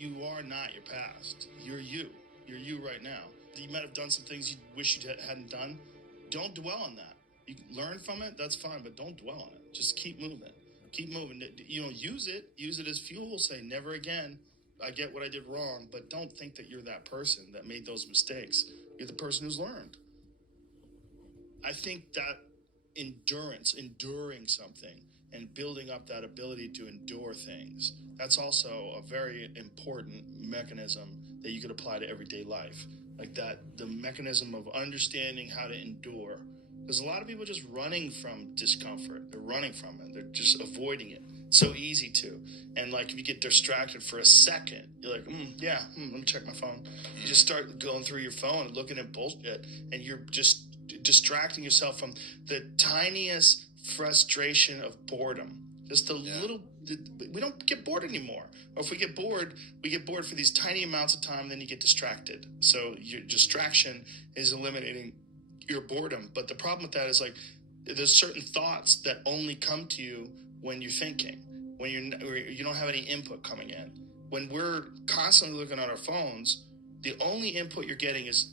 You are not your past. You're you. You're you right now. You might have done some things you wish you hadn't done. Don't dwell on that. You can learn from it. That's fine, but don't dwell on it. Just keep moving. Keep moving. Use it. Use it as fuel. Say never again. I get what I did wrong, but don't think that you're that person that made those mistakes. You're the person who's learned. I think that endurance, enduring something, and building up that ability to endure things, that's also a very important mechanism that you could apply to everyday life. Like that, the mechanism of understanding how to endure. Because a lot of people are just running from discomfort. They're running from it. They're just avoiding it. It's so easy to. And like if you get distracted for a second, you're like, let me check my phone. You just start going through your phone and looking at bullshit, and you're just distracting yourself from the tiniest frustration of boredom. Just the little, we don't get bored anymore. Or if we get bored for these tiny amounts of time, then you get distracted. So your distraction is eliminating your boredom. But the problem with that is like, there's certain thoughts that only come to you when you're thinking, when you don't have any input coming in. When we're constantly looking at our phones, the only input you're getting is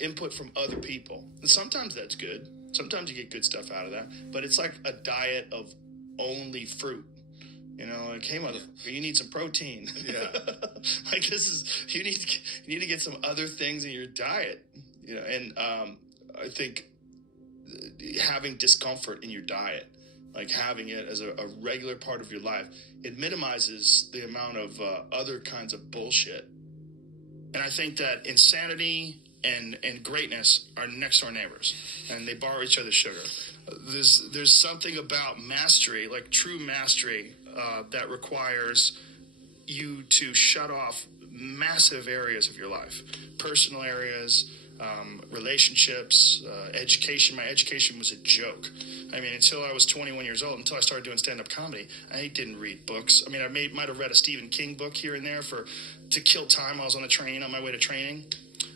input from other people. And sometimes that's good. Sometimes you get good stuff out of that. But it's like a diet of only fruit. Like, hey, motherfucker, you need some protein. Yeah. Like you need to get some other things in your diet. And I think having discomfort in your diet, like having it as a regular part of your life, it minimizes the amount of other kinds of bullshit. And I think that insanity and greatness are next door neighbors, and they borrow each other's sugar. There's something about mastery, like true mastery, that requires you to shut off massive areas of your life, personal areas, relationships, education. My education was a joke. I mean, until I was 21 years old, until I started doing stand-up comedy, I didn't read books. I mean, I might have read a Stephen King book here and there to kill time. I was on the train on my way to training,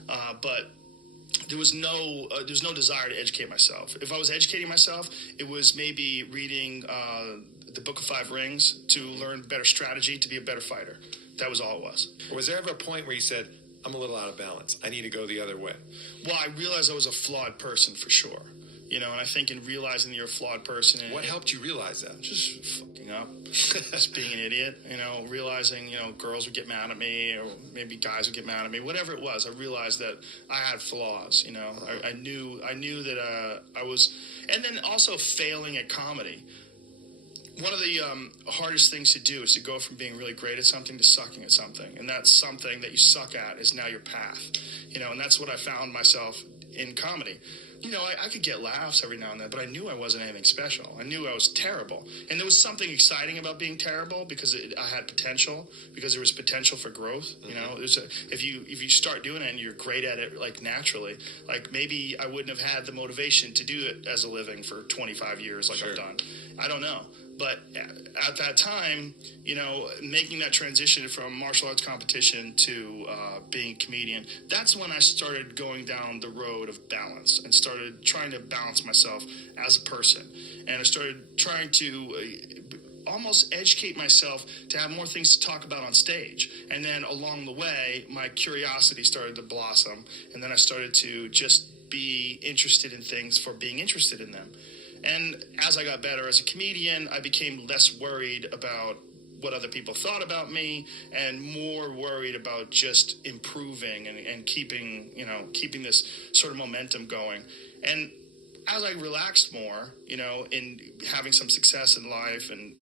but there was no desire to educate myself. If I was educating myself, it was maybe reading the Book of Five Rings to learn better strategy to be a better fighter. That was all it was. Or was there ever a point where you said, I'm a little out of balance, I need to go the other way? Well, I realized I was a flawed person for sure. And I think in realizing that you're a flawed person... What helped you realize that? Just fucking up. Just being an idiot. Realizing, girls would get mad at me, or maybe guys would get mad at me. Whatever it was, I realized that I had flaws, I knew that I was... And then also failing at comedy. One of the hardest things to do is to go from being really great at something to sucking at something. And that's something that you suck at is now your path. And that's what I found myself in comedy. I could get laughs every now and then, but I knew I wasn't anything special. I knew I was terrible. And there was something exciting about being terrible because I had potential, because there was potential for growth. If you start doing it and you're great at it, like naturally, like maybe I wouldn't have had the motivation to do it as a living for 25 years like I've done. I don't know. But at that time, making that transition from martial arts competition to being a comedian, that's when I started going down the road of balance and started trying to balance myself as a person. And I started trying to almost educate myself to have more things to talk about on stage. And then along the way, my curiosity started to blossom. And then I started to just be interested in things for being interested in them. And as I got better as a comedian, I became less worried about what other people thought about me and more worried about just improving and keeping this sort of momentum going. And as I relaxed more, in having some success in life and